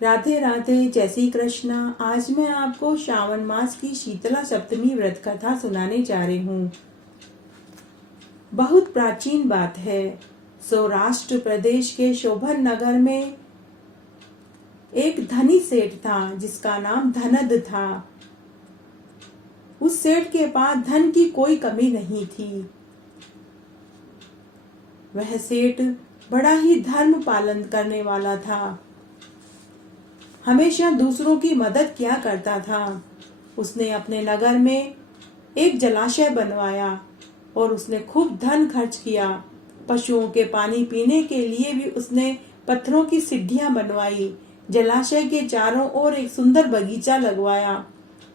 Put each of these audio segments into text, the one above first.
राधे राधे, जय श्री कृष्णा। आज मैं आपको श्रावण मास की शीतला सप्तमी व्रत कथा सुनाने जा रही हूँ। बहुत प्राचीन बात है। सौराष्ट्र प्रदेश के शोभन नगर में एक धनी सेठ था जिसका नाम धनद था। उस सेठ के पास धन की कोई कमी नहीं थी। वह सेठ बड़ा ही धर्म पालन करने वाला था, हमेशा दूसरों की मदद किया करता था। उसने अपने नगर में एक जलाशय बनवाया और उसने खूब धन खर्च किया। पशुओं के पानी पीने के लिए भी उसने पत्थरों की सीढ़ियां बनवाई। जलाशय के चारों ओर एक सुंदर बगीचा लगवाया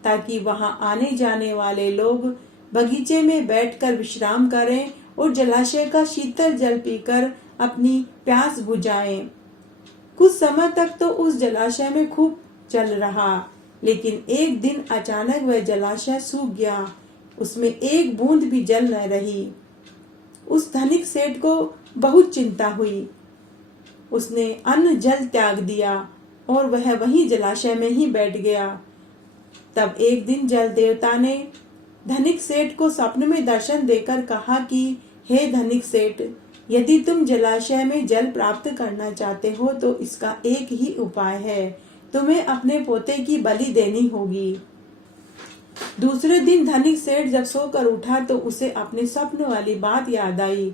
ताकि वहां आने जाने वाले लोग बगीचे में बैठकर विश्राम करें और जलाशय का शीतल जल पीकर अपनी प्यास बुझाएं। कुछ समय तक तो उस जलाशय में खूब जल रहा, लेकिन एक दिन अचानक वह जलाशय सूख गया। उसमें एक बूंद भी जल न रही। उस धनिक सेठ को बहुत चिंता हुई। उसने अन्न जल त्याग दिया और वह वहीं जलाशय में ही बैठ गया। तब एक दिन जल देवता ने धनिक सेठ को स्वप्न में दर्शन देकर कहा कि हे धनिक सेठ, यदि तुम जलाशय में जल प्राप्त करना चाहते हो तो इसका एक ही उपाय है, तुम्हें अपने पोते की बलि देनी होगी। दूसरे दिन धनिक सेठ जब सोकर उठा तो उसे अपने स्वप्न वाली बात याद आई।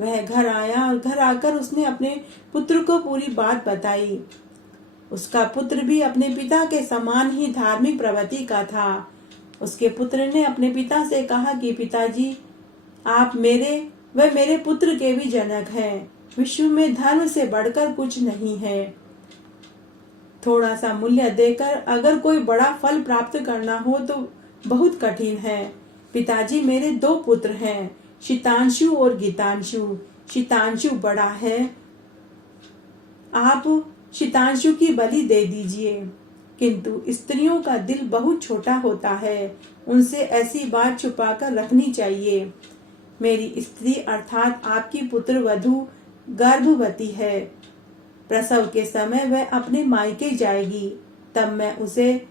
वह घर आया और घर आकर उसने अपने पुत्र को पूरी बात बताई। उसका पुत्र भी अपने पिता के समान ही धार्मिक प्रवृत्ति का था। उसके पुत्र ने अपने पिता से कहा कि पिताजी, आप मेरे पुत्र के भी जनक हैं। विश्व में धर्म से बढ़कर कुछ नहीं है। थोड़ा सा मूल्य देकर अगर कोई बड़ा फल प्राप्त करना हो तो बहुत कठिन है। पिताजी, मेरे दो पुत्र हैं, शीतांशु और गीतांशु। शीतांशु बड़ा है, आप शीतांशु की बलि दे दीजिए। किंतु स्त्रियों का दिल बहुत छोटा होता है, उनसे ऐसी बात छुपाकर रखनी चाहिए। मेरी स्त्री अर्थात आपकी पुत्र वधू गर्भवती है। प्रसव के समय वह अपने मायके जाएगी, तब मैं उसे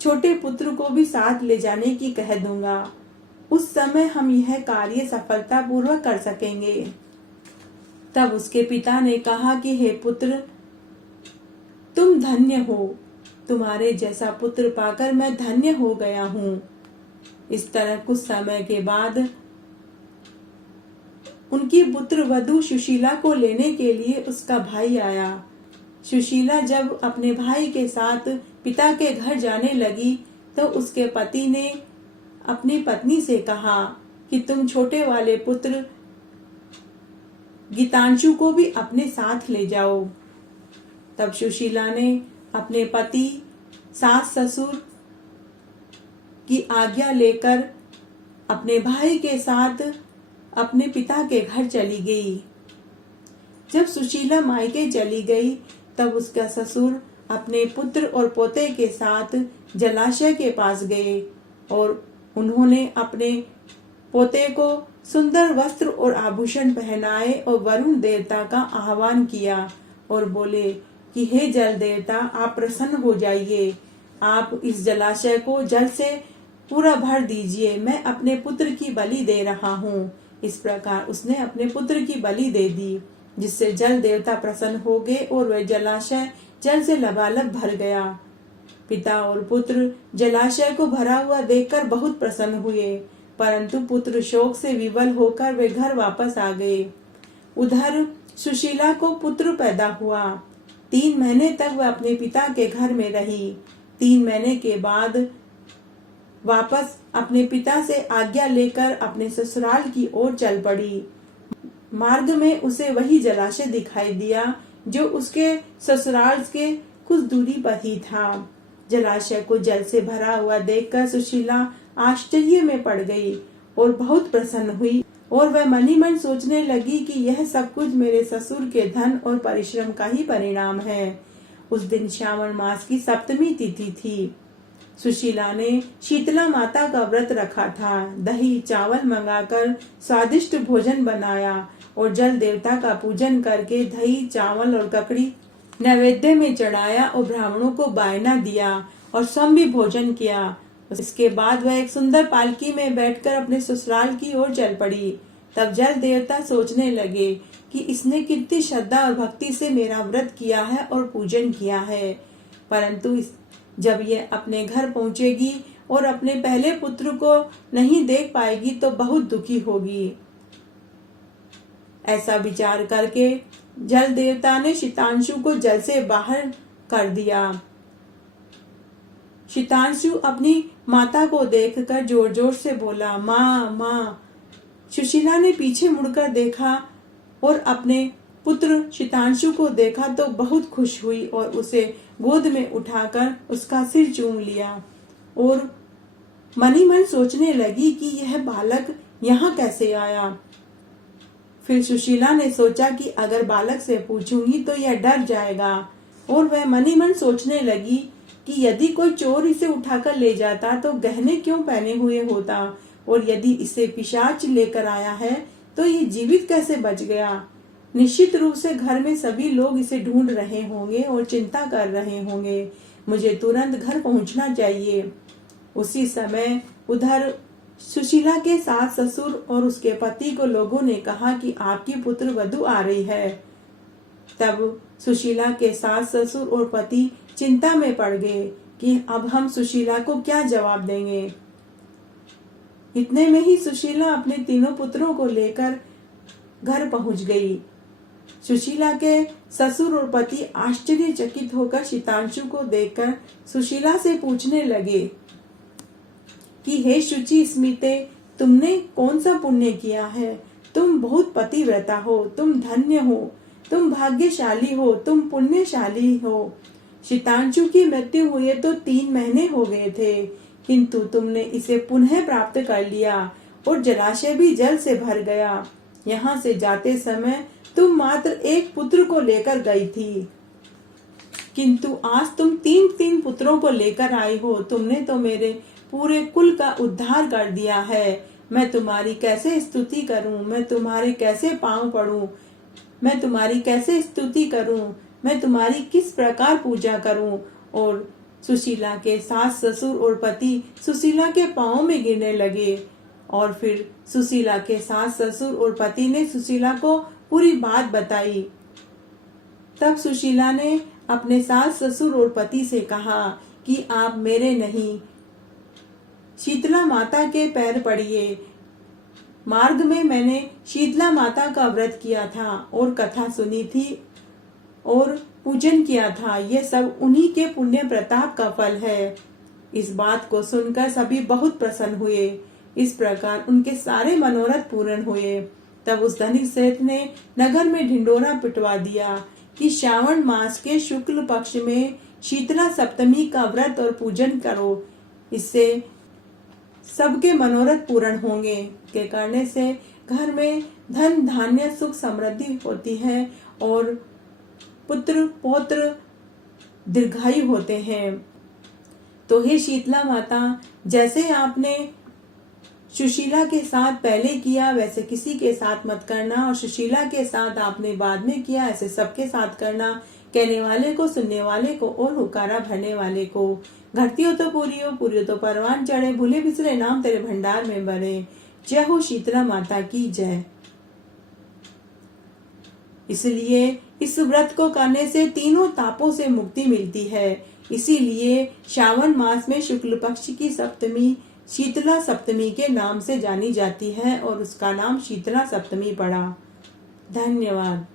छोटे पुत्र को भी साथ ले जाने की कह दूंगा। उस समय हम यह कार्य सफलतापूर्वक कर सकेंगे। तब उसके पिता ने कहा कि हे पुत्र, तुम धन्य हो। तुम्हारे जैसा पुत्र पाकर मैं धन्य हो गया हूँ। इस तरह कुछ समय के बाद उनकी पुत्र वधू सुशीला को लेने के लिए उसका भाई आया। सुशीला जब अपने भाई के साथ पिता के घर जाने लगी तो उसके पति ने अपनी पत्नी से कहा कि तुम छोटे वाले पुत्र गीतांशु को भी अपने साथ ले जाओ। तब सुशीला ने अपने पति, सास ससुर की आज्ञा लेकर अपने भाई के साथ अपने पिता के घर चली गई। जब सुशीला मायके चली गई तब उसका ससुर अपने पुत्र और पोते के साथ जलाशय के पास गए और उन्होंने अपने पोते को सुंदर वस्त्र और आभूषण पहनाए और वरुण देवता का आह्वान किया और बोले कि हे जल देवता, आप प्रसन्न हो जाइए। आप इस जलाशय को जल से पूरा भर दीजिए। मैं अपने पुत्र की बलि दे रहा हूँ। इस प्रकार उसने अपने पुत्र की बलि दे दी, जिससे जल देवता प्रसन्न हो गए और वह जलाशय जल से लबालब भर गया। पिता और पुत्र जलाशय को भरा हुआ देखकर बहुत प्रसन्न हुए, परंतु पुत्र शोक से विवल होकर वे घर वापस आ गए। उधर सुशीला को पुत्र पैदा हुआ। 3 महीने तक वह अपने पिता के घर में रही। 3 महीने के बाद वापस अपने पिता से आज्ञा लेकर अपने ससुराल की ओर चल पड़ी। मार्ग में उसे वही जलाशय दिखाई दिया जो उसके ससुराल के कुछ दूरी पर ही था। जलाशय को जल से भरा हुआ देखकर सुशीला आश्चर्य में पड़ गई और बहुत प्रसन्न हुई और वह मन ही मन सोचने लगी कि यह सब कुछ मेरे ससुर के धन और परिश्रम का ही परिणाम है। उस दिन श्रावण मास की सप्तमी तिथि थी। सुशीला ने शीतला माता का व्रत रखा था। दही चावल मंगाकर स्वादिष्ट भोजन बनाया और जल देवता का पूजन करके दही चावल और ककड़ी नैवेद्य में चढ़ाया और ब्राह्मणों को बायना दिया और स्वयं भी भोजन किया। इसके बाद वह एक सुंदर पालकी में बैठकर अपने ससुराल की ओर चल पड़ी। तब जल देवता सोचने लगे कि इसने कितनी श्रद्धा और भक्ति से मेरा व्रत किया है और पूजन किया है, परंतु जब ये अपने घर पहुंचेगी और अपने पहले पुत्र को नहीं देख पाएगी तो बहुत दुखी होगी। ऐसा विचार करके जल देवता ने शीतांशु को जल से बाहर कर दिया। शीतांशु अपनी माता को देखकर जोर जोर से बोला, माँ माँ। सुशीला ने पीछे मुड़कर देखा और अपने पुत्र शीतांशु को देखा तो बहुत खुश हुई और उसे गोद में उठाकर उसका सिर चूम लिया और मनी मन सोचने लगी कि यह बालक यहाँ कैसे आया। फिर सुशीला ने सोचा कि अगर बालक से पूछूंगी तो यह डर जाएगा और वह मनी मन सोचने लगी कि यदि कोई चोर इसे उठाकर ले जाता तो गहने क्यों पहने हुए होता, और यदि इसे पिशाच लेकर आया है तो ये जीवित कैसे बच गया। निश्चित रूप से घर में सभी लोग इसे ढूंढ रहे होंगे और चिंता कर रहे होंगे। मुझे तुरंत घर पहुंचना चाहिए। उसी समय उधर सुशीला के सास ससुर और उसके पति को लोगों ने कहा कि आपकी पुत्र वधू आ रही है। तब सुशीला के सास ससुर और पति चिंता में पड़ गए कि अब हम सुशीला को क्या जवाब देंगे। इतने में ही सुशीला अपने तीनों पुत्रों को लेकर घर पहुंच गई। सुशीला के ससुर और पति आश्चर्यचकित होकर शीतांशु को देखकर सुशीला से पूछने लगे कि हे शुचि स्मिते, तुमने कौन सा पुण्य किया है? तुम बहुत पतिव्रता हो, तुम धन्य हो, तुम भाग्यशाली हो, तुम पुण्यशाली हो। शीतांशु की मृत्यु हुए तो 3 महीने हो गए थे, किंतु तुमने इसे पुनः प्राप्त कर लिया और जलाशय भी जल से भर गया। यहाँ से जाते समय तुम मात्र एक पुत्र को लेकर गई थी, किंतु आज तुम 3 पुत्रों को लेकर आई हो। तुमने तो मेरे पूरे कुल का उद्धार कर दिया है। मैं तुम्हारी कैसे स्तुति करूं, मैं तुम्हारे कैसे पांव पड़ूं, मैं तुम्हारी कैसे स्तुति करूं, मैं तुम्हारी किस प्रकार पूजा करूं। और सुशीला के सास ससुर और पति सुशीला के पांव में गिरने लगे और फिर सुशीला के सास ससुर और पति ने सुशीला को पूरी बात बताई। तब सुशीला ने अपने सास ससुर और पति से कहा कि आप मेरे नहीं, शीतला माता के पैर पड़िए। मार्ग में मैंने शीतला माता का व्रत किया था और कथा सुनी थी और पूजन किया था। ये सब उन्हीं के पुण्य प्रताप का फल है। इस बात को सुनकर सभी बहुत प्रसन्न हुए। इस प्रकार उनके सारे मनोरथ पूर्ण हुए। तब उस धनिक सेठ ने नगर में ढिंडोरा पिटवा दिया कि श्रावण मास के शुक्ल पक्ष में शीतला सप्तमी का व्रत और पूजन करो, इससे सबके मनोरथ पूर्ण होंगे। के करने से घर में धन धान्य सुख समृद्धि होती है और पुत्र पौत्र दीर्घायु होते हैं। तो हे शीतला माता, जैसे आपने सुशीला के साथ पहले किया वैसे किसी के साथ मत करना, और सुशीला के साथ आपने बाद में किया ऐसे सबके साथ करना। कहने वाले को, सुनने वाले को और हुकारा भरने वाले को। घटती हो तो पूरी हो, पूरी हो तो परवान चढ़े, भूले बिसरे नाम तेरे भंडार में भरे। जय हो शीतला माता की जय। इसलिए इस व्रत को करने से तीनों तापों से मुक्ति मिलती है। इसीलिए श्रावण मास में शुक्ल पक्ष की सप्तमी शीतला सप्तमी के नाम से जानी जाती है और उसका नाम शीतला सप्तमी पड़ा। धन्यवाद।